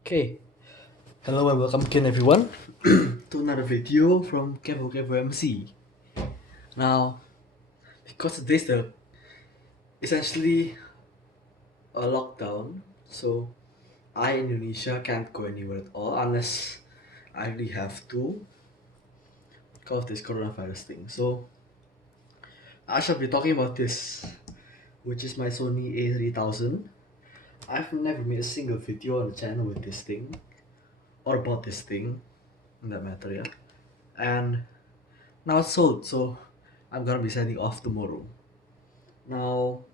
Okay, hello and welcome again everyone to another video from Kevo MC. Now, because today's the essentially a lockdown, so I in Indonesia can't go anywhere at all unless I really have to because of this coronavirus thing. So I shall be talking about this, which is my Sony A3000. I've never made a single video on the channel with this thing or about this thing, in that matter, yeah. And now it's sold, so I'm gonna be sending off tomorrow. Now,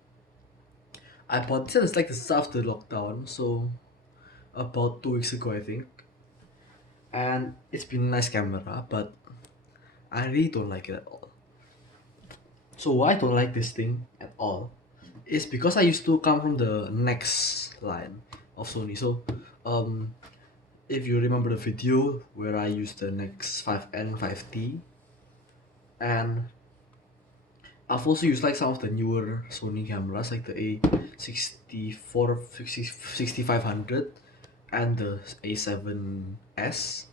I bought this like the start of the lockdown, so about 2 weeks ago, I think. And it's been a nice camera, but I really don't like it at all. So why I don't like this thing at all is because I used to come from the next line of Sony. So, um, if you remember the video where I used the Nex 5N 5T, and I've also used like some of the newer Sony cameras like the A64 6500 and the A7S.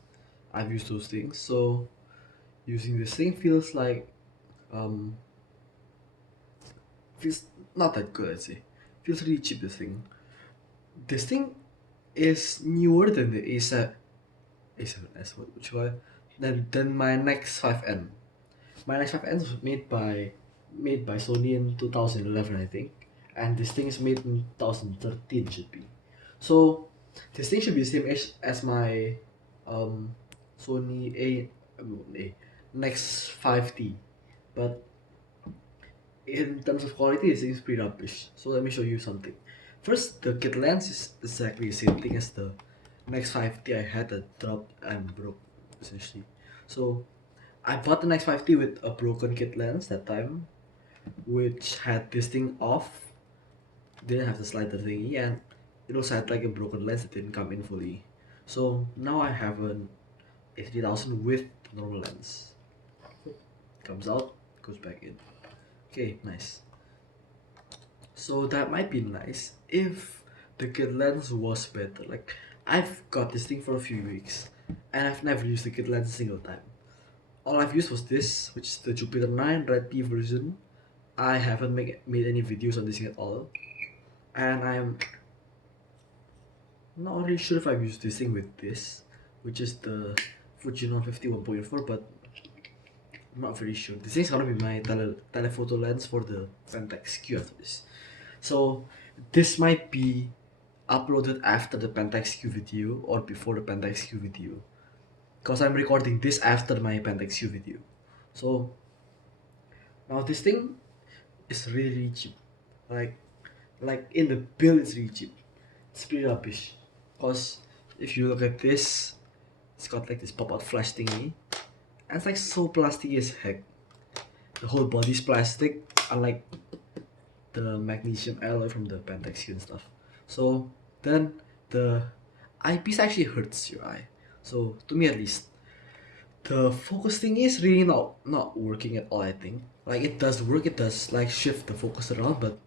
I've used those things, so using this thing feels like um feels not that good, I'd say. Feels really cheap, this thing. This thing is newer than the A7S, which was than my Nex 5N. My Nex 5N was made by Sony in 2011, I think, and this thing is made in 2013, should be. So this thing should be the same age as my um Sony A Nex 5T, but in terms of quality, this thing is pretty rubbish. So let me show you something. First, the kit lens is exactly the same thing as the Nex 5T I had that dropped and broke, essentially. So I bought the Nex 5T with a broken kit lens that time, which had this thing off, didn't have the slider thingy, and it also had like a broken lens that didn't come in fully. So now I have an A3000 with normal lens. Comes out, goes back in. Okay, nice. So that might be nice if the kit lens was better. Like, I've got this thing for a few weeks and I've never used the kit lens a single time. All I've used was this, which is the Jupiter 9 Red P version. I haven't made any videos on this thing at all, and I'm not really sure if I've used this thing with this, which is the Fuji 150 1.4, but I'm not very sure. This is gonna be my telephoto lens for the Pentax Q after this. So this might be uploaded after the Pentax Q video or before the Pentax Q video, because I'm recording this after my Pentax Q video. So now this thing is really cheap. Like in the build, it's really cheap. It's pretty rubbish. Cause if you look at this, it's got like this pop-out flash thingy, and it's like so plasticky as heck. The whole body's plastic, unlike the magnesium alloy from the Pentax and stuff. So then the eyepiece actually hurts your eye. So to me at least, the focus thing is really not working at all. I think like it does work. It does like shift the focus around, but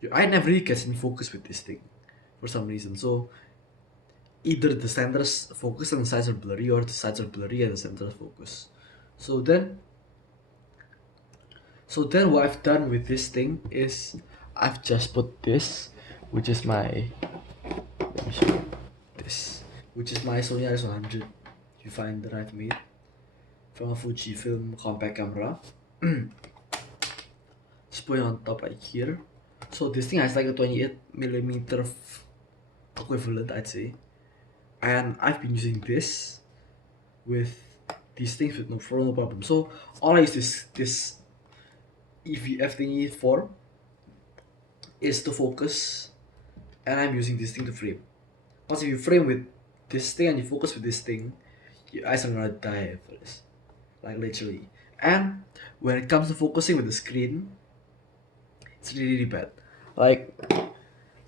your eye never really gets in focus with this thing for some reason. So either the center's focus and the sides are blurry, or the sides are blurry and the center's focus. So then what I've done with this thing is I've just put this, which is my let me show you this, which is my Sony RS100 Viewfinder I've made from a Fujifilm compact camera. Just put it on top right here. So this thing has like a 28mm equivalent, I'd say, and I've been using this with these things with no problem. So all I use this EVF thingy for is to focus, and I'm using this thing to frame. Once if you frame with this thing and you focus with this thing, your eyes are gonna die after this, like literally. And when it comes to focusing with the screen, it's really bad. Like,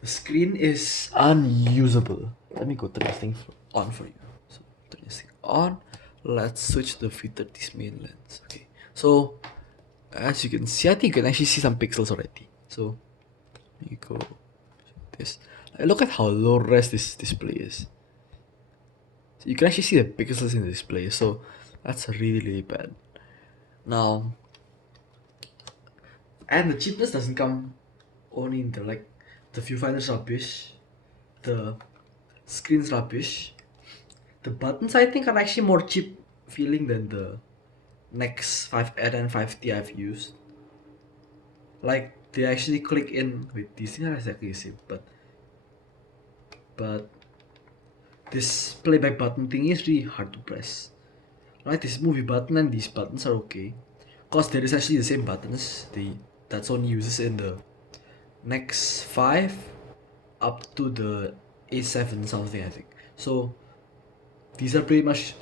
the screen is unusable. Let me go turn this thing on for you. So turn this thing on. Let's switch the V30's main lens. Okay, so as you can see, I think you can actually see some pixels already. So let me go this. Look at how low res this display is. So you can actually see the pixels in the display, so that's really bad. Now, and the cheapness doesn't come only in the like the viewfinder's rubbish, the screen's rubbish. The buttons I think are actually more cheap feeling than the Nex 5N and 5T I've used. Like they actually click in with these things are exactly the same, but this playback button thing is really hard to press. Right, this movie button and these buttons are okay, cause they're essentially the same buttons that Sony uses in the Nex 5 up to the A7 something I think. So these are pretty much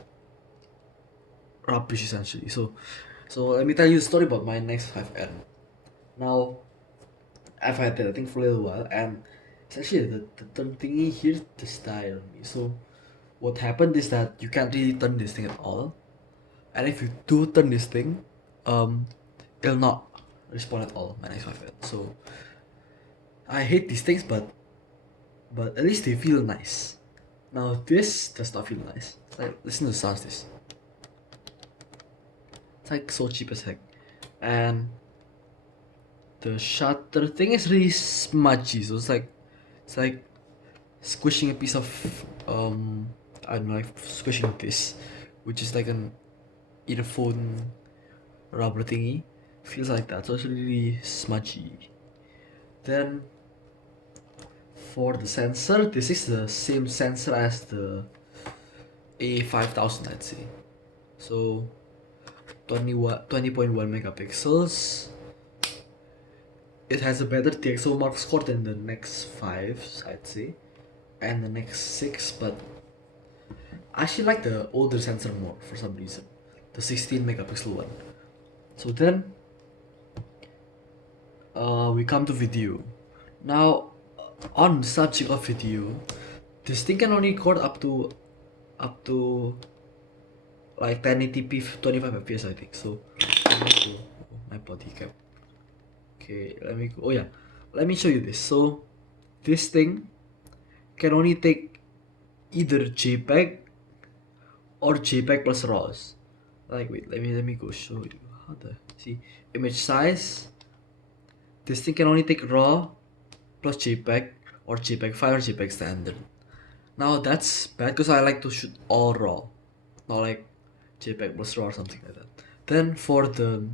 rubbish essentially. So let me tell you a story about my Nex 5N. Now I've had that I think for a little while, and essentially the turn thingy here just died on me. So what happened is that you can't really turn this thing at all, and if you do turn this thing, it'll not respond at all my Nex 5N. So I hate these things, but at least they feel nice. Now this does not feel nice. Like listen to the sounds. This it's like so cheap as heck, and the shutter thing is really smudgy. So it's like squishing a piece of I don't know, like squishing this, which is like an earphone rubber thingy. Feels like that. So it's really smudgy. Then for the sensor, this is the same sensor as the A5000, I'd say. So 20.1 megapixels. It has a better DxO mark score than the Nex 5, I'd say, and the Nex 6, but I actually like the older sensor more for some reason, the 16 megapixel one. So then we come to video. Now on the subject of video, this thing can only record up to like 1080p 25 fps I think. So let me go my body cap. Okay, let me go. Oh yeah, let me show you this. So this thing can only take either JPEG or JPEG plus RAWs. Like wait, let me go show you how the see image size. This thing can only take RAW plus JPEG or JPEG 5 or JPEG standard. Now that's bad because I like to shoot all RAW, not like JPEG plus RAW or something like that. Then for the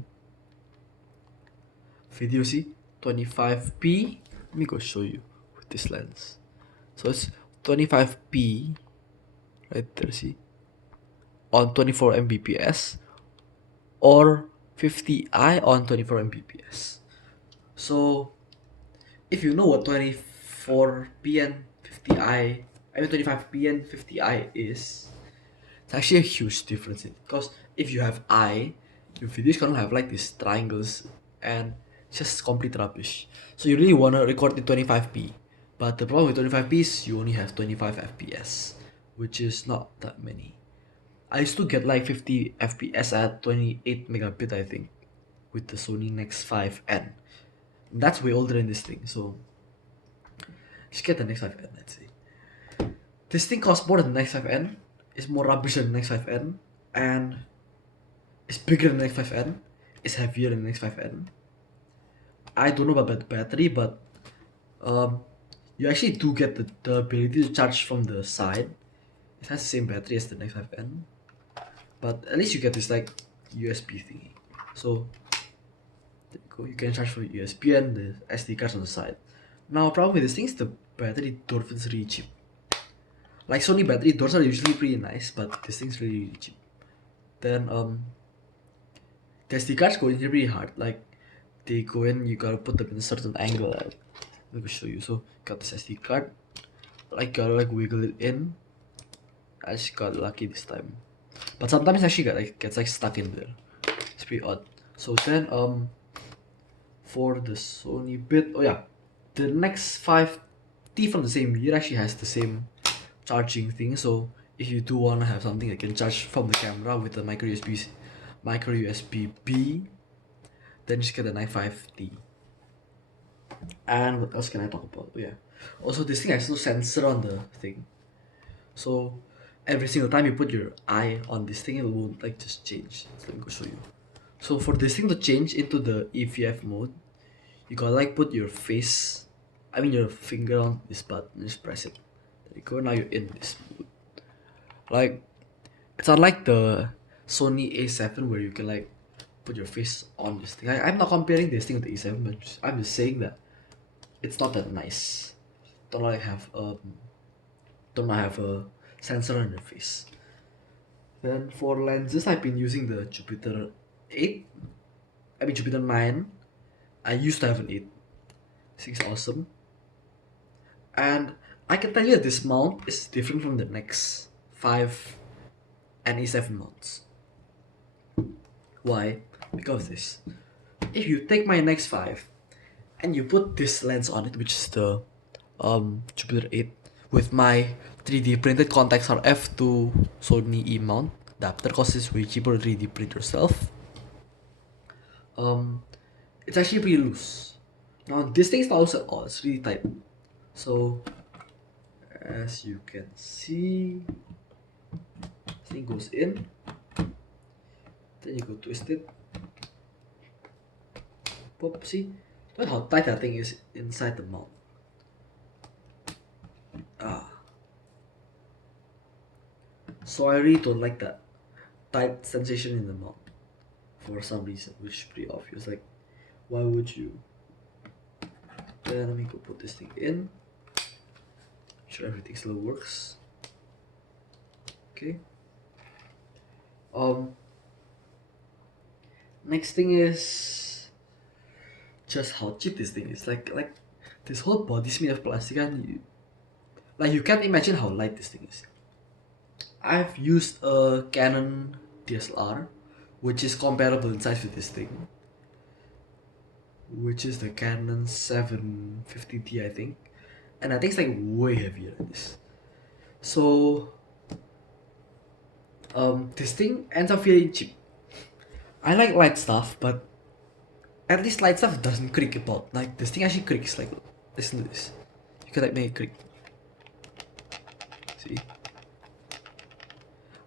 video, see 25p. Let me go show you with this lens. So it's 25p right there, see, on 24 mbps or 50i on 24 mbps. So if you know what 24p and 50i, I mean 25p and 50i is, it's actually a huge difference because if you have I, your videos gonna have like these triangles and it's just complete rubbish. So you really wanna record in 25p, but the problem with 25p is you only have 25 fps, which is not that many. I used to get like 50 fps at 28 megabit I think with the Sony Nex 5N. That's way older than this thing, so just get the Nex 5N, let's say. This thing costs more than the Nex 5N, it's more rubbish than the Nex 5N, and it's bigger than the Nex 5N, it's heavier than the Nex 5N. I don't know about the battery, but you actually do get the ability to charge from the side. It has the same battery as the Nex 5N, but at least you get this like USB thingy. So there you go, you can charge for USB and the SD cards on the side. Now problem with this thing is the battery door is really cheap. Like Sony battery doors are usually pretty nice, but this thing's really cheap. Then the SD cards go in here pretty hard. Like they go in, you gotta put them in a certain angle. Let me show you. So got this SD card, like gotta like wiggle it in. I just got lucky this time, but sometimes actually gets like stuck in there. It's pretty odd. So then for the Sony bit, oh yeah, the Nex 5T from the same year actually has the same charging thing. So if you do want to have something that can charge from the camera with a micro USB B, then just get the 95T. And what else can I talk about? Oh yeah, also this thing has no sensor on the thing. So every single time you put your eye on this thing, it won't like just change. So let me go show you. So for this thing to change into the EVF mode, you gotta like put your your finger on this button, just press it. There you go, now you're in this mode. Like, it's unlike the Sony A7 where you can like put your face on this thing. I'm not comparing this thing with the A7, but I'm just saying that it's not that nice. Don't like have don't have a sensor on your face. Then for lenses, I've been using the Jupiter 8. Jupiter 9. I used to have an 8. This is awesome. And I can tell you that this mount is different from the next 5 and A7 mounts. Why? Because of this. If you take my next 5 and you put this lens on it, which is the Jupiter 8, with my 3D printed contacts RF to Sony E mount adapter, cause it's way cheaper to 3D print yourself. It's actually pretty loose. Now this thing is not loose at all, it's really tight. So as you can see, this thing goes in, then you go twist it. Pop, see? Look how tight that thing is inside the mount. So I really don't like that tight sensation in the mouth for some reason, which is pretty obvious. Like, why would you? Then let me go put this thing in. Make sure everything still works. Okay. Next thing is just how cheap this thing is. Like this whole body is made of plastic, and you can't imagine how light this thing is. I've used a Canon DSLR, which is comparable in size with this thing, which is the Canon 750D, I think, and I think it's like way heavier than this. So this thing ends up feeling cheap. I like light stuff, but at least light stuff doesn't creak about. Like, this thing actually creaks. Like, listen to this. You can like make it creak. See?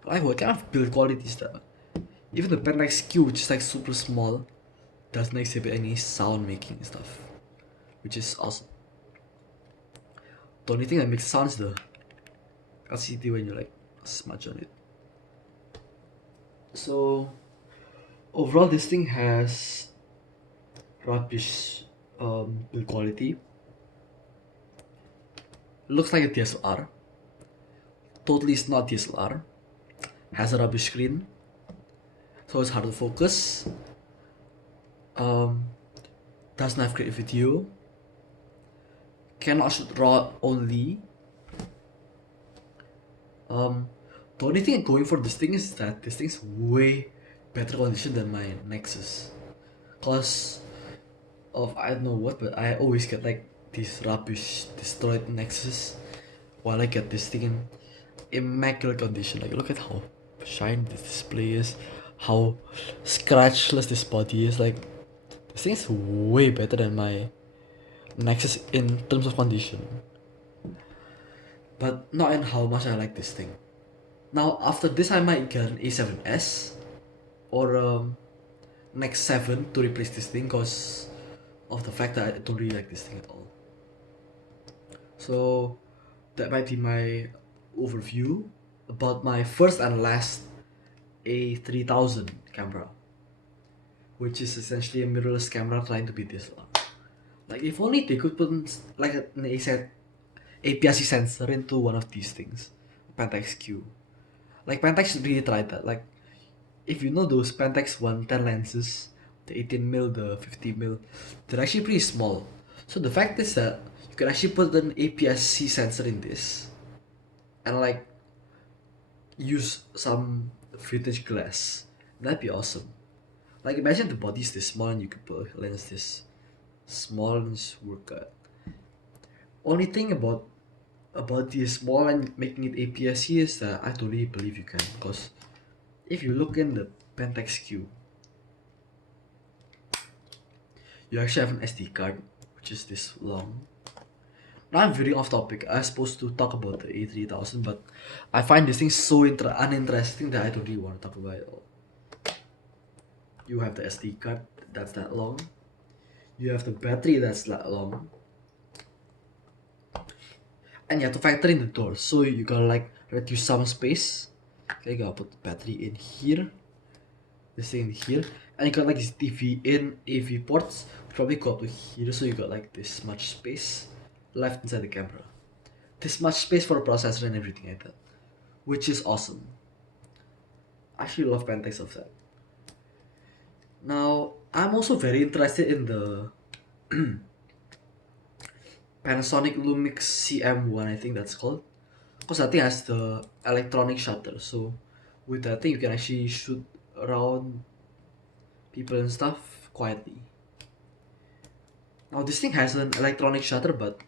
Like, what kind of build quality is that? Even the Pentax Q, which is like super small, doesn't exhibit any sound making and stuff, which is awesome. The only thing that makes sound is the LCD when you like smudge on it. So overall, this thing has rubbish build quality. Looks like a DSLR. Totally is not DSLR. Has a rubbish screen, so it's hard to focus. Doesn't have great video. Cannot shoot RAW only. The only thing going for this thing is that this thing's way better condition than my Nexus. Cause of I don't know what, but I always get like these rubbish destroyed Nexus, while I get this thing in immaculate condition. Like, look at how shiny this display is, how scratchless this body is. Like, this thing is way better than my Nexus in terms of condition, but not in how much I like this thing. Now after this, I might get an A7S or Nex 7 to replace this thing, because of the fact that I don't really like this thing at all. So that might be my overview about my first and last A3000 camera, which is essentially a mirrorless camera trying to be DSLR. Like, if only they could put like an APS-C sensor into one of these things, Pentax Q. Like, Pentax really tried that. Like, if you know those Pentax 110 lenses, the 18mm, the 50mm, they're actually pretty small. So the fact is that you can actually put an APS-C sensor in this and like use some vintage glass. That'd be awesome. Like, imagine the body's this small and you could put a lens this small and just work out. Only thing about this small and making it APS-C is that I don't really believe you can, because if you look in the Pentax Q, you actually have an SD card, which is this long, Now I'm veering off topic. I was supposed to talk about the A3000, but I find this thing so uninteresting that I don't really want to talk about it all. You have the SD card that's that long. You have the battery that's that long. And you have to factor in the door, so you gotta like reduce some space. Okay, you gotta put the battery in here, this thing in here, and you got like this TV in AV ports, probably go up to here, so you got like this much space left inside the camera. This much space for a processor and everything like that, which is awesome. I actually love Pentax of that. Now, I'm also very interested in the Panasonic Lumix CM1, I think that's called. Because that thing has the electronic shutter, so with that thing you can actually shoot around people and stuff quietly. Now this thing has an electronic shutter, but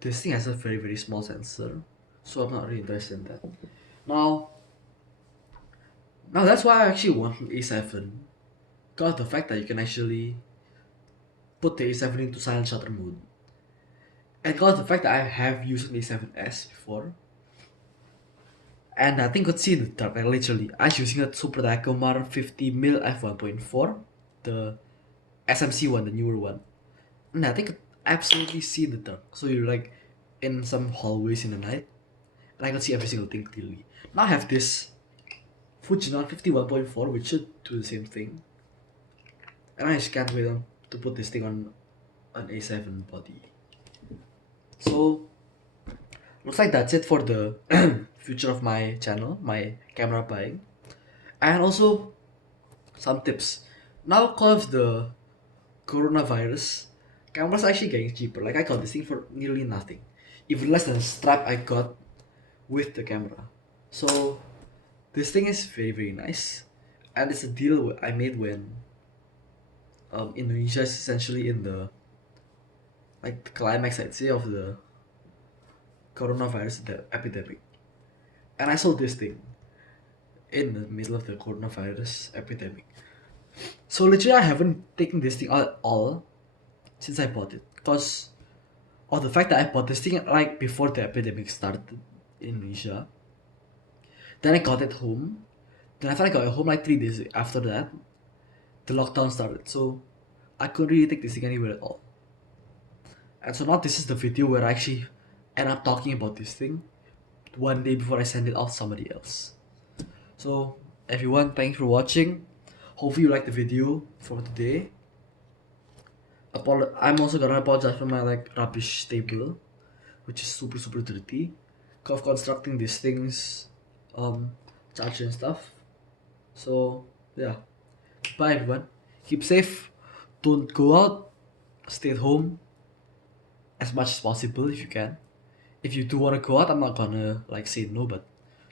this thing has a very small sensor, so I'm not really interested in that. Now that's why I actually want an A7, because the fact that you can actually put the A7 into silent shutter mode, and because the fact that I have used an A7S before, and I think could see in the dark, like literally, I was using a Super Dacomar 50mm f1.4, the SMC one, the newer one, and I think could absolutely see in the dark. So you're like in some hallways in the night, and I can see every single thing clearly. Now I have this Fujinon 51.4, which should do the same thing, and I just can't wait to put this thing on an A7 body. So looks like that's it for the future of my channel, my camera buying, and also some tips. Now because of the coronavirus, cameras are actually getting cheaper. Like I got this thing for nearly nothing, even less than the strap I got with the camera. So this thing is very nice, and it's a deal I made when Indonesia is essentially in the like the climax, I'd say, of the coronavirus epidemic, and I sold this thing in the middle of the coronavirus epidemic. So literally I haven't taken this thing out at all since I bought it, because of the fact that I bought this thing like before the epidemic started in Indonesia. Then I got it home. Then after I got it home, like 3 days after that, the lockdown started, so I couldn't really take this thing anywhere at all. And so now this is the video where I actually end up talking about this thing one day before I send it off to somebody else. So everyone, thanks for watching. Hopefully you liked the video for today. I'm also gonna apologize for my like rubbish table, which is super dirty, because of constructing these things, charger and stuff. So yeah, bye everyone. Keep safe. Don't go out. Stay at home as much as possible if you can. If you do want to go out, I'm not gonna like say no, but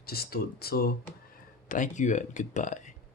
just don't. So thank you and goodbye.